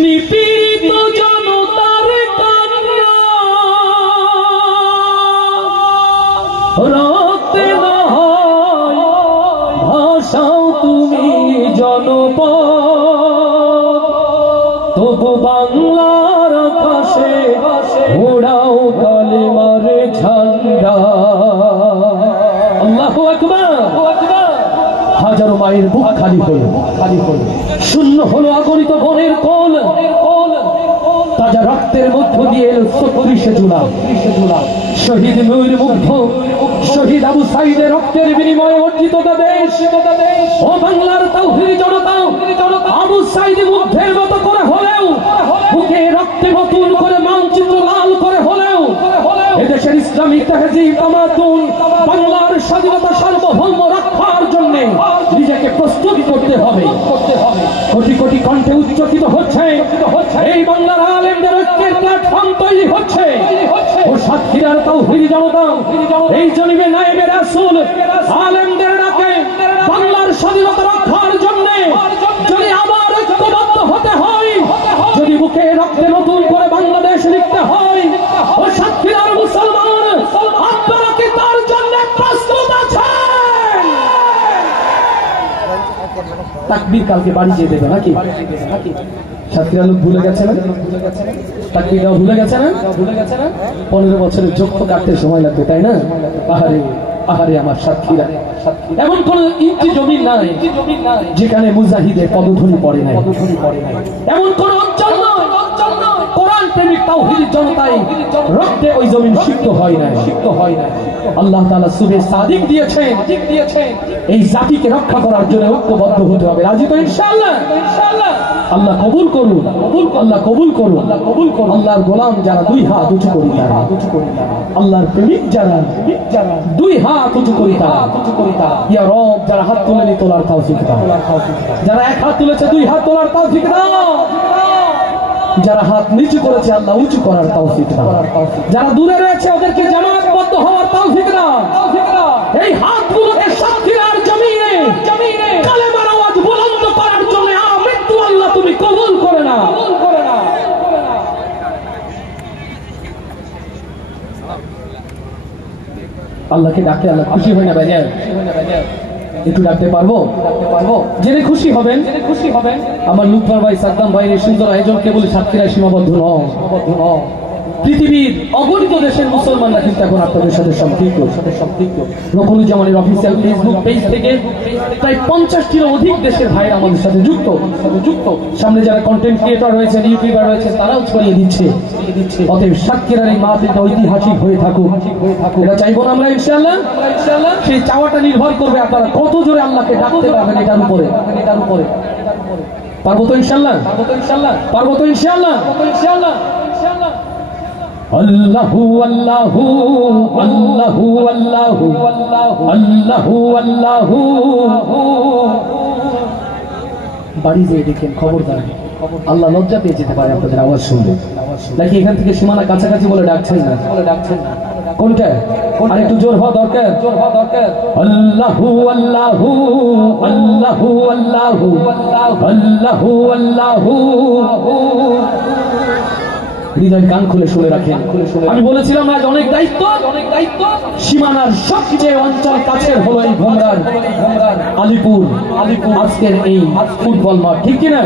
নিপীড়িত জনতার কান্না রক্তে না হয় ভাষাও তুমি জনপদ, তবু বাংলার আকাশে উড়াও কালেমার ঝান্ডা। আল্লাহু আকবার। হাজারো মায়ের বুক খালি হলো, শূন্য হলো আগরিত বনের কোল, তাজা রক্তের মধ্য দিয়ে ৩৬ জুলাই শহীদ নূর মুগ্ধ, শহীদ আবু সাইদের রক্তের বিনিময়ে অর্জিত দেশ। ও বাংলার তাওহীদি জনতা, আবু সাইদ মুগ্ধের মতো করে হলেও, বুকে রক্তে নতুন করে মানচিত্র লাল করে হলেও এদেশের ইসলামী তাহজীব তামাতুন, বাংলার স্বাধীনতা সার্বভৌম রক্ষার জন্য নিজেকে প্রস্তুত করতে হবে। কোটি কোটি কণ্ঠে উচ্চকিত হচ্ছে এই বাংলার আলেমদের ঐক্যের প্ল্যাটফর্ম তৈরি হচ্ছে। ও সাতক্ষীরার তাওহীদি জনতা, এই জনিবে নায়েবে রাসূল আলেমদের ডাকে বাংলার স্বাধীনতা রক্ষার জন্য যদি আবার ঐক্যবদ্ধ হতে হয়, যদি বুকে রক্তে নতুন করে বাংলাদেশ লিখতে হয়, ও সাতক্ষীরার মুসলমান আপনারা কি তার জন্য প্রস্তুত আছেন? তাকবীর কালকে বাড়ি যেতে দেবে নাকি? সাতক্ষীরা লোক ভুলে গেছে না? তাকবীরটাও ভুলে গেছে না? 15 বছরের যোগ্য কাটতে সময় লাগবে, তাই না? আহারে আহারে আমার সাতক্ষীরা, এমন কোন ইঞ্চি জমি নাই যেখানে মুজাহিদের পদধ্বনি পড়ে নাই, এমন কোন অঞ্চল নয় কোরআন প্রেমিক তাওহীদি জনতায় রক্তে ওই জমিন সিক্ত হয় না। আল্লাহ তাআলা সূরা সাদিক দিয়েছেন, এই জাতিকে রক্ষা করার জন্য ঐক্যবদ্ধ হতে হবে। রাজি তো ইনশাআল্লাহ? আল্লাহ কবুল করুন, আল্লাহ কবুল করুন। আল্লাহর গোলাম যারা দুই হাত উঁচু করি তারা, আল্লাহর প্রেমিক যারা দুই হাত উঁচু করি তারা, ইয়া রব যারা হাত তুলেনি তোলার তৌফিক দাও, যারা এক হাত তুলেছে দুই হাত তোলার তৌফিক দাও, যারা হাত নিচু করেছে আল্লাহ উঁচু করার তৌফিক দাও, যারা দূরে রয়েছে ওদেরকে জামাতবদ্ধ হওয়ার তৌফিক দাও। এই হাতগুলোকে সাতক্ষীরার জমিনে কালেমার আওয়াজ বুলন্দ করার জন্য মৃত্যু আল্লাহ তুমি কবুল করে না। আল্লাহকে ডাকলে আল্লাহ খুশি হয় না? ভাইয়া একটু ডাকতে পারবো? জেনে খুশি হবেন আমার লুৎফর ভাই, সাদ্দাম ভাইয়ের সুন্দর আয়োজন কেবল সাতক্ষীরায় সীমাবদ্ধ নয়, পৃথিবীর অগণিত দেশের মুসলমানরা কিন্তু এখন আপনাদের সাথে সম্পৃক্ত। রকুলুজ্জামানের অফিসিয়াল ফেসবুক পেজ থেকে প্রায় 50টিরও অধিক দেশের ভাইরা আমাদের সাথে যুক্ত। সামনে যারা কন্টেন্ট ক্রিয়েটর রয়েছেন, ইউটিউবার রয়েছেন, তারাও ছড়িয়ে দিচ্ছে। অতএব সাতক্ষীরার এই মাহফিলটা ঐতিহাসিক হয়ে থাকুক, এটা চাইবো না আমরা ইনশাআল্লাহ। সেই চাওয়াটা নির্ভর করবে আপনারা কত জোরে আল্লাহকে ডাকতে পারবেন এটার উপরে। পারবো তো ইনশাআল্লাহ? পারবো তো ইনশাআল্লাহ? আল্লাহু আল্লাহু আল্লাহু আল্লাহু আল্লাহু আল্লাহু। বাড়ি যেয়ে দেখেন, খবরদার আল্লাহ লজ্জা পেয়ে যেতে পারে আপনাদের আওয়াজ শুনলে। নাকি এখান থেকে সীমানা কাছাকাছি বলে ডাকছেন না? কোনটা আরেকটু জোর হওয়া দরকার? আল্লাহু আল্লাহু আল্লাহু আল্লাহু আল্লাহু আল্লাহু। হৃদয় কান খুলে শুনে রাখেন। আমি বলেছিলাম আজ অনেক দায়িত্ব। সীমানার সবচেয়ে অঞ্চল কাছের হলো এই ভোমরার আলিপুর আজকের এই ফুটবল মাঠ, ঠিক কিনা?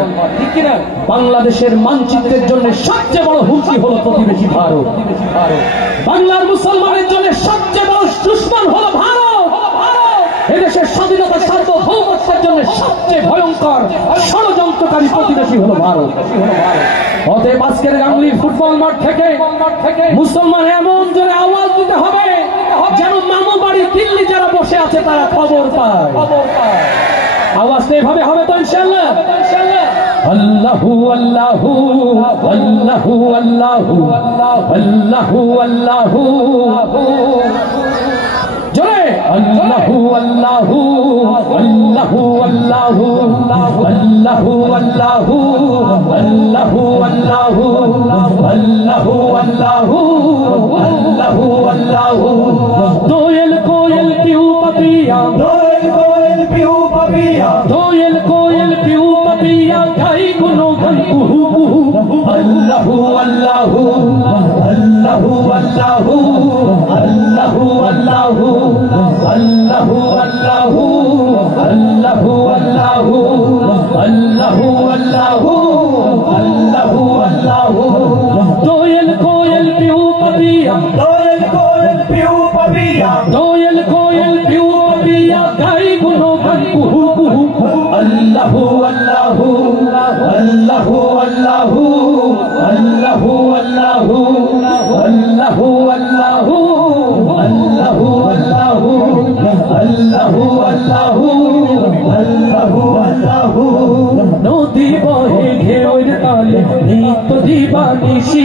বাংলাদেশের মানচিত্রের জন্য সবচেয়ে বড় হুমকি হলো প্রতিবেশী ভারত। বাংলার মুসলমানের জন্য সবচেয়ে বড় দুশমন হলো ভারত। এদেশের স্বাধীনতা সার্বভৌমত্বের জন্য সবচেয়ে ভয়ঙ্কর ষড়যন্ত্রকারী প্রতিবেশী হলো ভারত। অতএব আজকের গাঙ্গুলির ফুটবল মাঠ থেকে মুসলমান এমন জোরে আওয়াজ দিতে হবে যেন মামু বাড়ি দিল্লি যারা বসে আছে তারা খবর পায়। আওয়াজটা এভাবে হবে তো ইনশাআল্লাহ? আল্লাহু আল্লাহু আল্লাহু আল্লাহু আল্লাহু আল্লাহু জোরে আল্লাহু আল্লাহু আল্লাহু আল্লাহু আল্লাহু আল্লাহু আল্লাহু আল্লাহু আল্লাহু আল্লাহু আল্লাহু আল্লাহু। দোয়েল কোয়েল পিউ পাপিয়া, দোয়েল কোয়েল পিউ পাপিয়া, দোয়েল কোয়েল পিউ পাপিয়া, গাই গুনো গান কুহু কুহু আল্লাহু আল্লাহু আল্লাহু আল্লাহু আল্লাহু আল্লাহু আল্লাহু আল্লাহু আল্লাহু আল্লাহু আল্লাহু আল্লাহু আল্লাহু আল্লাহু কোয়েল কোয়েল পিউ পাপিয়া কোয়েল কোয়েল পিউ পাপিয়া কোয়েল কোয়েল পিউ পাপিয়া গাই গুনো গান কুহু কুহু আল্লাহু আল্লাহু আল্লাহু আল্লাহু আল্লাহু আল্লাহু আল্লাহু আল্লাহু আল্লাহু আল্লাহু আল্লাহু আল্লাহু আল্লাহু আল্লাহু নদী বহে ঢেউয়ের তালে নিত্য দিবানিশি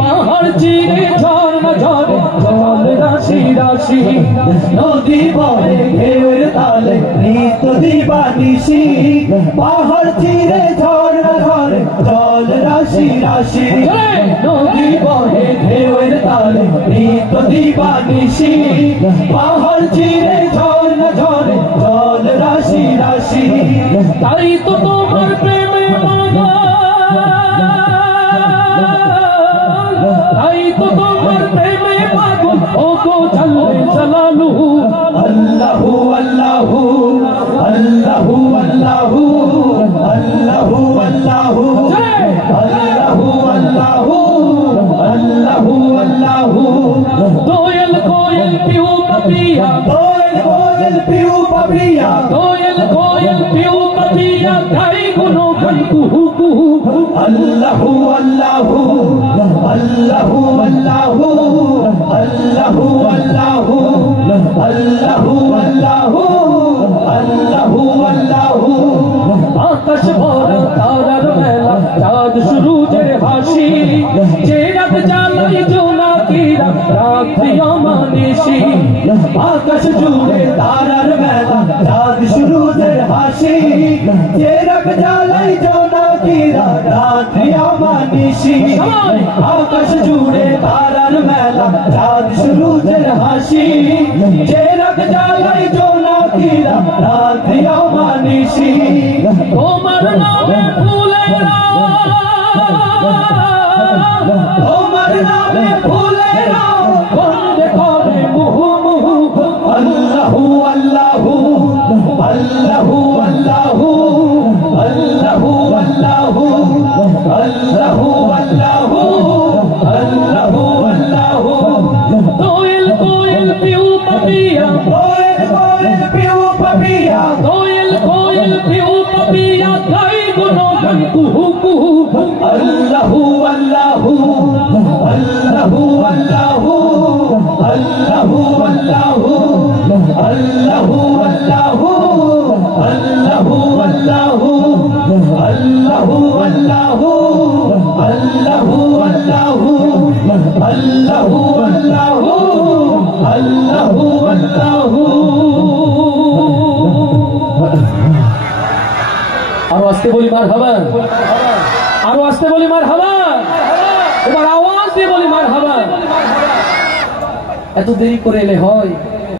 পাহাড় চিরে ঝর্ণা ঝরে জল রাশি রাশি নদী বহে ঢেউয়ের তালে নিত্য দিবানিশি পাহাড় চিরে ঝর্ণা ঝরে জল রাশি রাশি নদী বহে ঢেউয়ের তালে নিত্য দিবানিশি পাহাড় চিরে ঝর্ণা ঝরে জল রাশি রাশি তাই তো তোমার প্রেমে পাগল তাই তো তোমার প্রেমে পাগল ও গো জাল্লে জালালুহু আল্লাহু আল্লাহু আল্লাহু আল্লাহু আল্লাহু আল্লাহু আল্লাহু আল্লাহু আল্লাহু আল্লাহু কোয়েল কোয়েল পিউ পাপিয়া কোয়েল কোয়েল পিউ পাপিয়া কোয়েল কোয়েল পিউ পাপিয়া গাই গুনো গান কুহু কুহু আল্লাহু আল্লাহু আল্লাহু আল্লাহু আল্লাহু আল্লাহু আল্লাহু আল্লাহু আল্লাহু আল্লাহু আকাশ ভরা তারার মেলা চাঁদ সূরজের হাসি যে রাত জ্বালাই জোনাকিরা রাত্রি অমানিসি আকাশ জুড়ে তারার মেলা চাঁদ সূরজের হাসি যে রাত জ্বালাই জোনাকিরা রাত্রি অমানিসি আকাশ জুড়ে তারার মেলা চাঁদ সূরজের হাসি যে রাত জ্বালাই জোনাকিরা রাত্রি অমানিসি তোমার নামে ফুলেরা তোমার নামে ফুলেরা বন্দে করে মুহু মুহু আল্লাহু আল্লাহু আল্লাহু আল্লাহু আল্লাহু আল্লাহু আল্লাহু আল্লাহু আল্লাহু আল্লাহু কোয়েল কোয়েল পিউ পাপিয়া কোয়েল কোয়েল পিউ পাপিয়া কোয়েল কোয়েল পিউ পাপিয়া গাই গুনো গান কুহু কুহু আল্লাহু আল্লাহু আল্লাহু আল্লাহু আল্লাহু আল্লাহু আল্লাহু আল্লাহু আল্লাহু আল্লাহু আল্লাহু আল্লাহু আল্লাহু আল্লাহু আল্লাহু আল্লাহু আল্লাহু আল্লাহু আরো আসতে বলি মারহাবা আরো আসতে বলি মারহাবা এবার আওয়াজ দিয়ে বলি মারহাবা এত দেরি করে এলে হয়